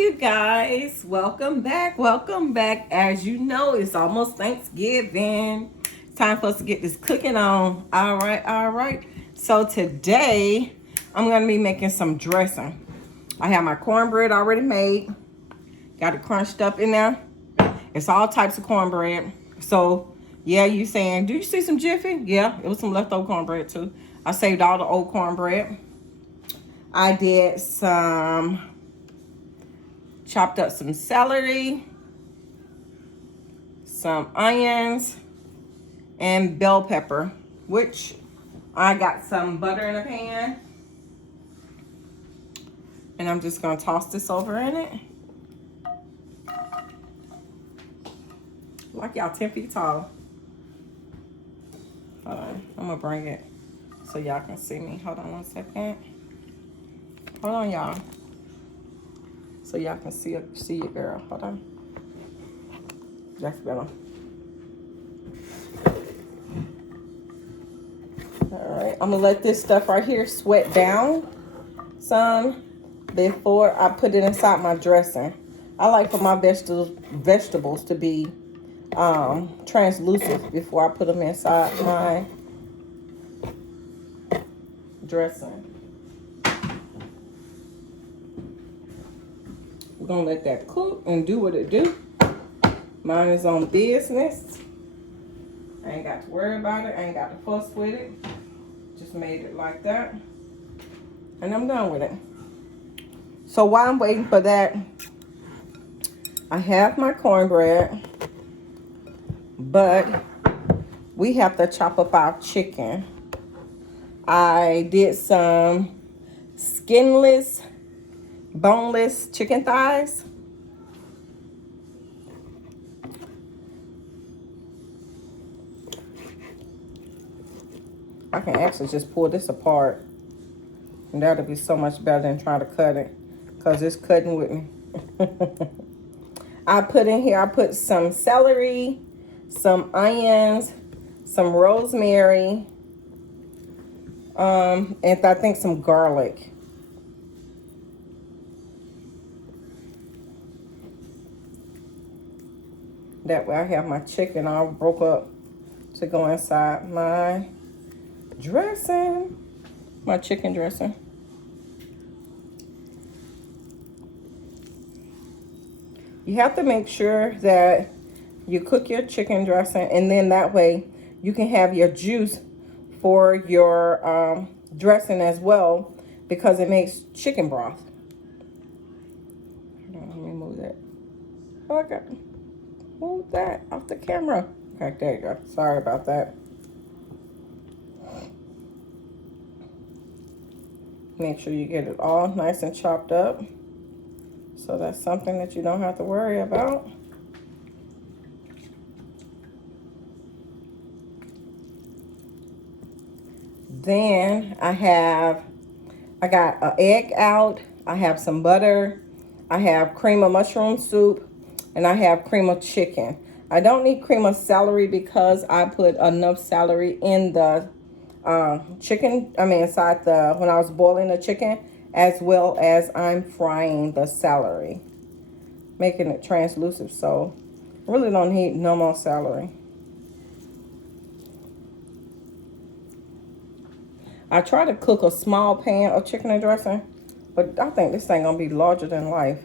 you guys. Welcome back. Welcome back. As you know, it's almost Thanksgiving. It's time for us to get this cooking on. All right, all right. So today, I'm going to be making some dressing. I have my cornbread already made. Got it crunched up in there. It's all types of cornbread. So, yeah, you saying, do you see some Jiffy? Yeah, it was some leftover cornbread too. I saved all the old cornbread. I did chopped up some celery, some onions, and bell pepper, which I got some butter in a pan. And I'm just gonna toss this over in it. Like y'all 10 feet tall. Hold on, I'm gonna bring it so y'all can see me. Hold on 1 second. Hold on, y'all. So y'all can see your girl. Hold on. That's better. Alright, I'm gonna let this stuff right here sweat down some before I put it inside my dressing. I like for my vegetables to be translucent before I put them inside my dressing. We're gonna let that cook and do what it do. Mine is on business. I ain't got to worry about it. I ain't got to fuss with it. Just made it like that. And I'm done with it. So while I'm waiting for that, I have my cornbread. But we have to chop up our chicken. I did some skinless, boneless chicken thighs. I can actually just pull this apart. And that'll be so much better than trying to cut it. Because it's cutting with me. I put some celery, some onions, some rosemary, and I think some garlic. That way I have my chicken all broke up to go inside my dressing, my chicken dressing. You have to make sure that you cook your chicken dressing, and then that way you can have your juice for your dressing as well, because it makes chicken broth. Hold on, let me move that. Okay, move that off the camera. Okay, there you go. Sorry about that. Make sure you get it all nice and chopped up. So that's something that you don't have to worry about. Then I got an egg out. I have some butter. I have cream of mushroom soup. And I have cream of chicken. I don't need cream of celery because I put enough celery in the chicken. Inside when I was boiling the chicken, as well as I'm frying the celery, making it translucent. So really don't need no more celery. I try to cook a small pan of chicken and dressing, but I think this thing gonna be larger than life.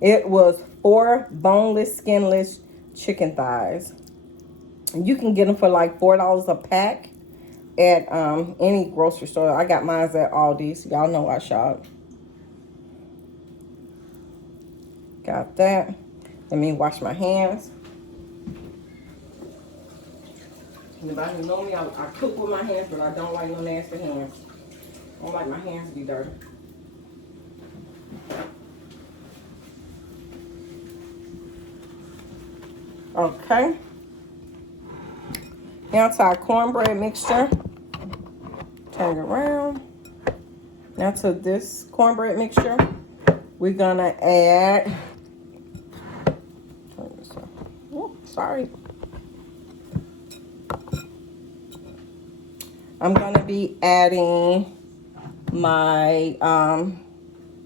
It was 4 boneless, skinless chicken thighs. You can get them for like $4 a pack at any grocery store. I got mine at Aldi's. Y'all know I shop. Got that. Let me wash my hands. Anybody know me? I cook with my hands, but I don't like no nasty hands. I don't like my hands to be dirty. Okay. Now to our cornbread mixture. Turn it around. Now to this cornbread mixture, we're gonna add. Turn this off. Oh, sorry. I'm gonna be adding my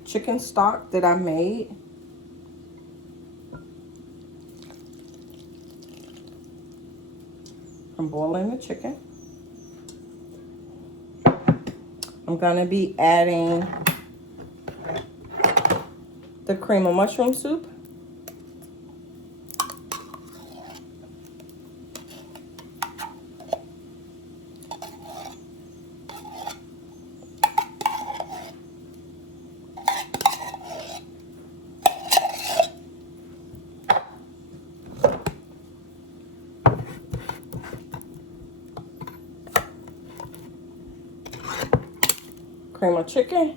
chicken stock that I made. I'm boiling the chicken. I'm gonna be adding the cream of mushroom soup. Cream of chicken.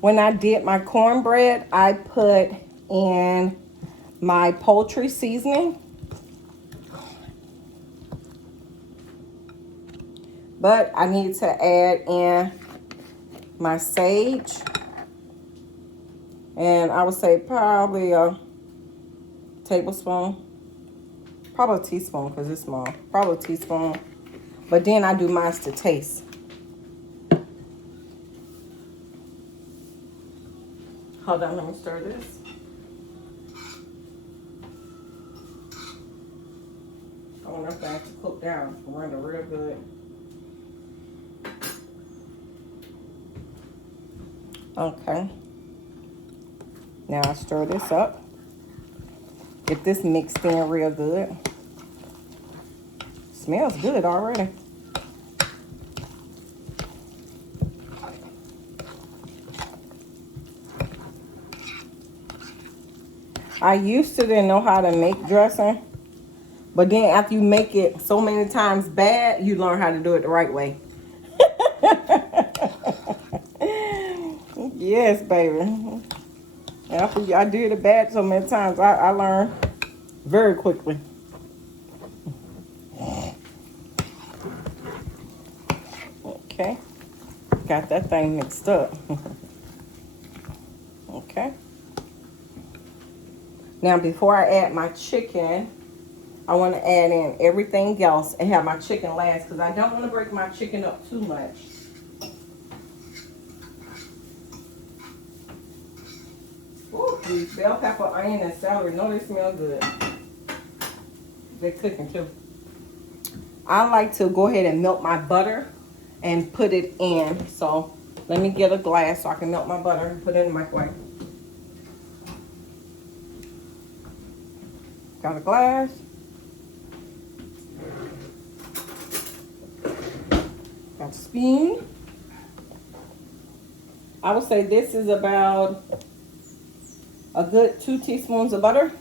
When I did my cornbread, I put in my poultry seasoning. But I need to add in my sage. And I would say probably a tablespoon. Probably a teaspoon because it's small. Probably a teaspoon. But then I do mine to taste. Hold on, let me stir this. I want that thing to cook down. It's running real good. Okay. Now I stir this up. Get this mixed in real good. Smells good already. I used to didn't know how to make dressing. But then after you make it so many times bad, you learn how to do it the right way. Yes, baby. After I did it bad so many times, I learned very quickly. Okay. Got that thing mixed up. Okay. Now, before I add my chicken, I want to add in everything else and have my chicken last because I don't want to break my chicken up too much. Ooh, these bell pepper, onion, and celery, no, they smell good. They're cooking too. I like to go ahead and melt my butter and put it in. So let me get a glass so I can melt my butter and put it in the microwave. Got a glass. Got a spoon. I would say this is about a good 2 teaspoons of butter.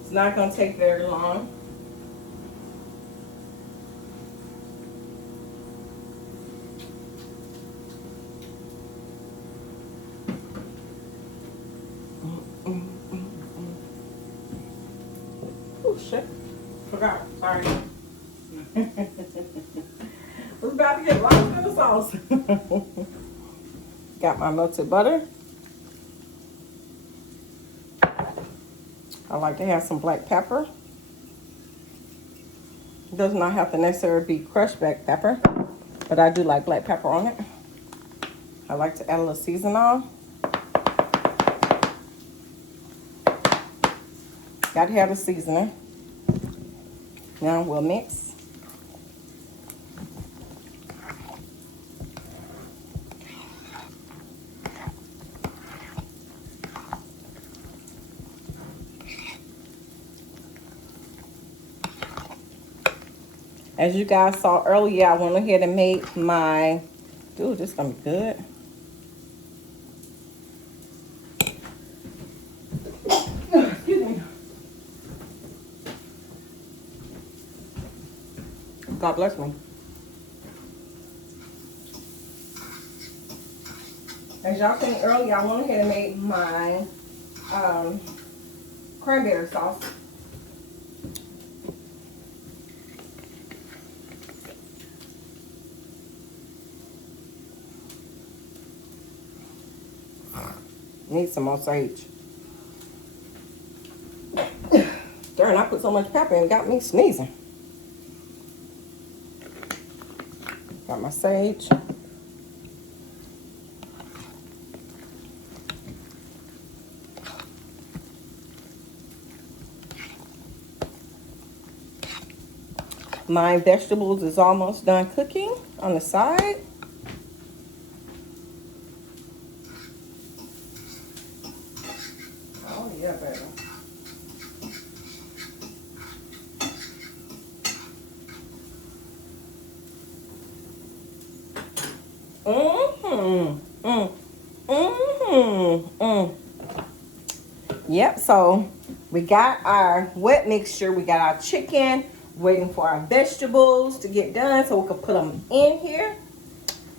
It's not going to take very long. Oh shit. Forgot. Sorry. We're about to get lost in the sauce. Got my melted butter. I like to have some black pepper. It does not have to necessarily be crushed black pepper, but I do like black pepper on it. I like to add a little seasoning. Got to have the seasoning. Now we'll mix. As you guys saw earlier, I went ahead and made my, dude, this is gonna be good. Excuse me. God bless me. As y'all seen earlier, I went ahead and made my cranberry sauce. Need some more sage. Darn, I put so much pepper and got me sneezing. Got my sage. My vegetables is almost done cooking on the side. Oh yeah, baby. Yep, so we got our wet mixture. We got our chicken, waiting for our vegetables to get done so we can put them in here.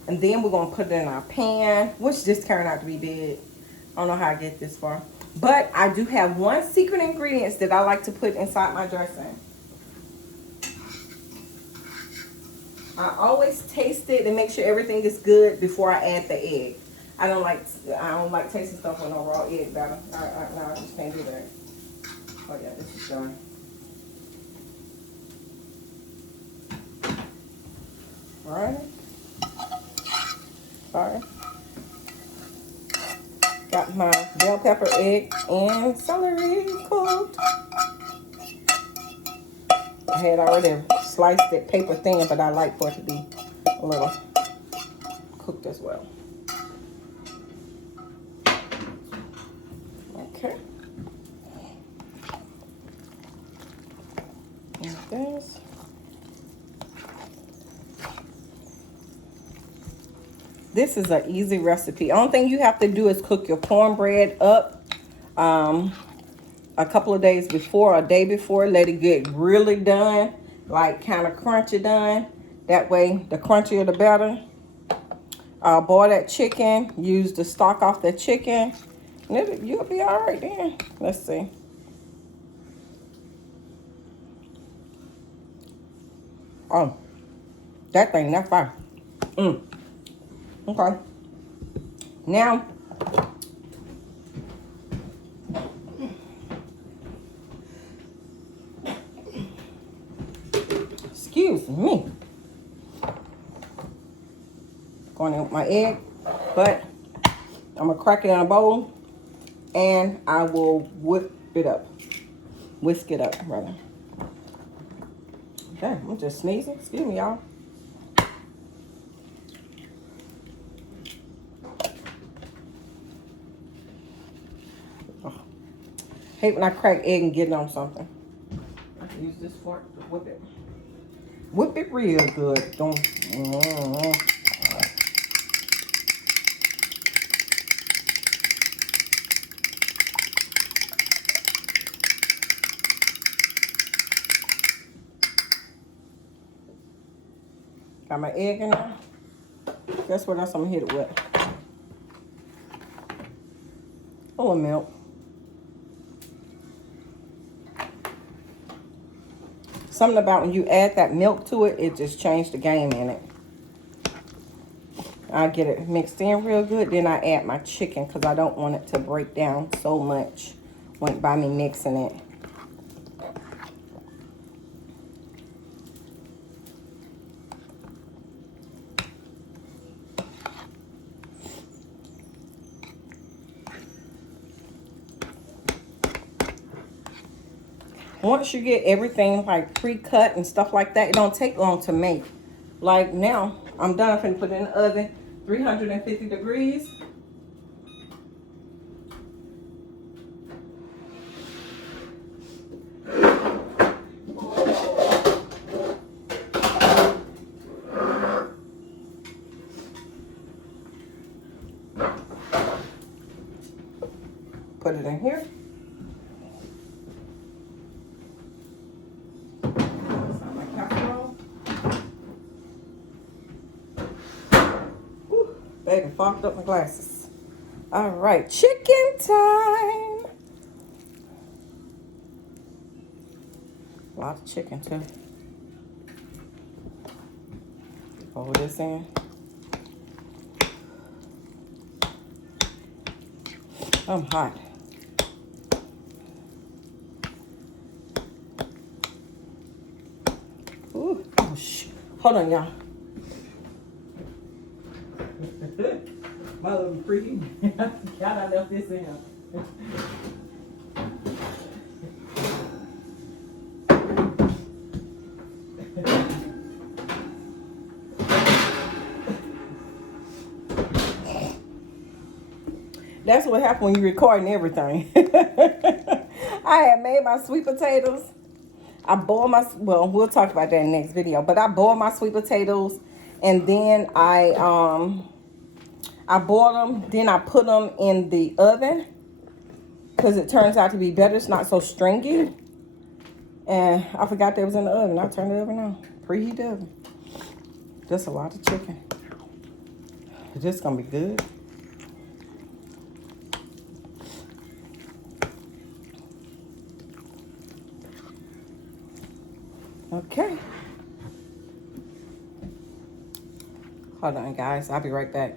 And then we're going to put it in our pan, which just turned out to be big. I don't know how I get this far. But I do have one secret ingredient that I like to put inside my dressing. I always taste it and make sure everything is good before I add the egg. I don't like tasting stuff with no raw egg batter. No, I just can't do that. Oh yeah, this is done. Alright. Sorry. Got my bell pepper, egg, and celery cooked. I had already sliced it paper thin, but I like for it to be a little cooked as well. Okay. And this. This is an easy recipe. Only thing you have to do is cook your cornbread up a couple of days before, a day before. Let it get really done, like kind of crunchy done. That way, the crunchier the better. Boil that chicken. Use the stock off the chicken. And you'll be all right then. Let's see. Oh, that thing, that's fire. Okay. Now, excuse me. Going in with my egg, but I'm gonna crack it in a bowl and I will whisk it up, rather. Okay, I'm just sneezing. Excuse me, y'all. Hate when I crack egg and get it on something. I can use this fork to whip it. Whip it real good. Don't. Got my egg in there. Guess what else I'm gonna hit it with? A little milk. Something about when you add that milk to it, it just changed the game in it. I get it mixed in real good, then I add my chicken because I don't want it to break down so much by me mixing it. Once you get everything like pre-cut and stuff like that, it don't take long to make. Like now, I'm done. I'm finna put it in the oven, 350 degrees. Put it in here. Baby, fogged up my glasses. All right, chicken time. A lot of chicken too. Hold this in. I'm hot. Ooh, oh shit. Hold on, y'all. My little freaky. God, I left this in. That's what happened when you recording everything. I had made my sweet potatoes. I boiled my, well, we'll talk about that in the next video, but I boiled my sweet potatoes, and then I boiled them, then I put them in the oven because it turns out to be better. It's not so stringy. And I forgot that was in the oven. I turned the oven on. Preheat the oven. Just a lot of chicken. This is going to be good. Okay. Hold on, guys. I'll be right back.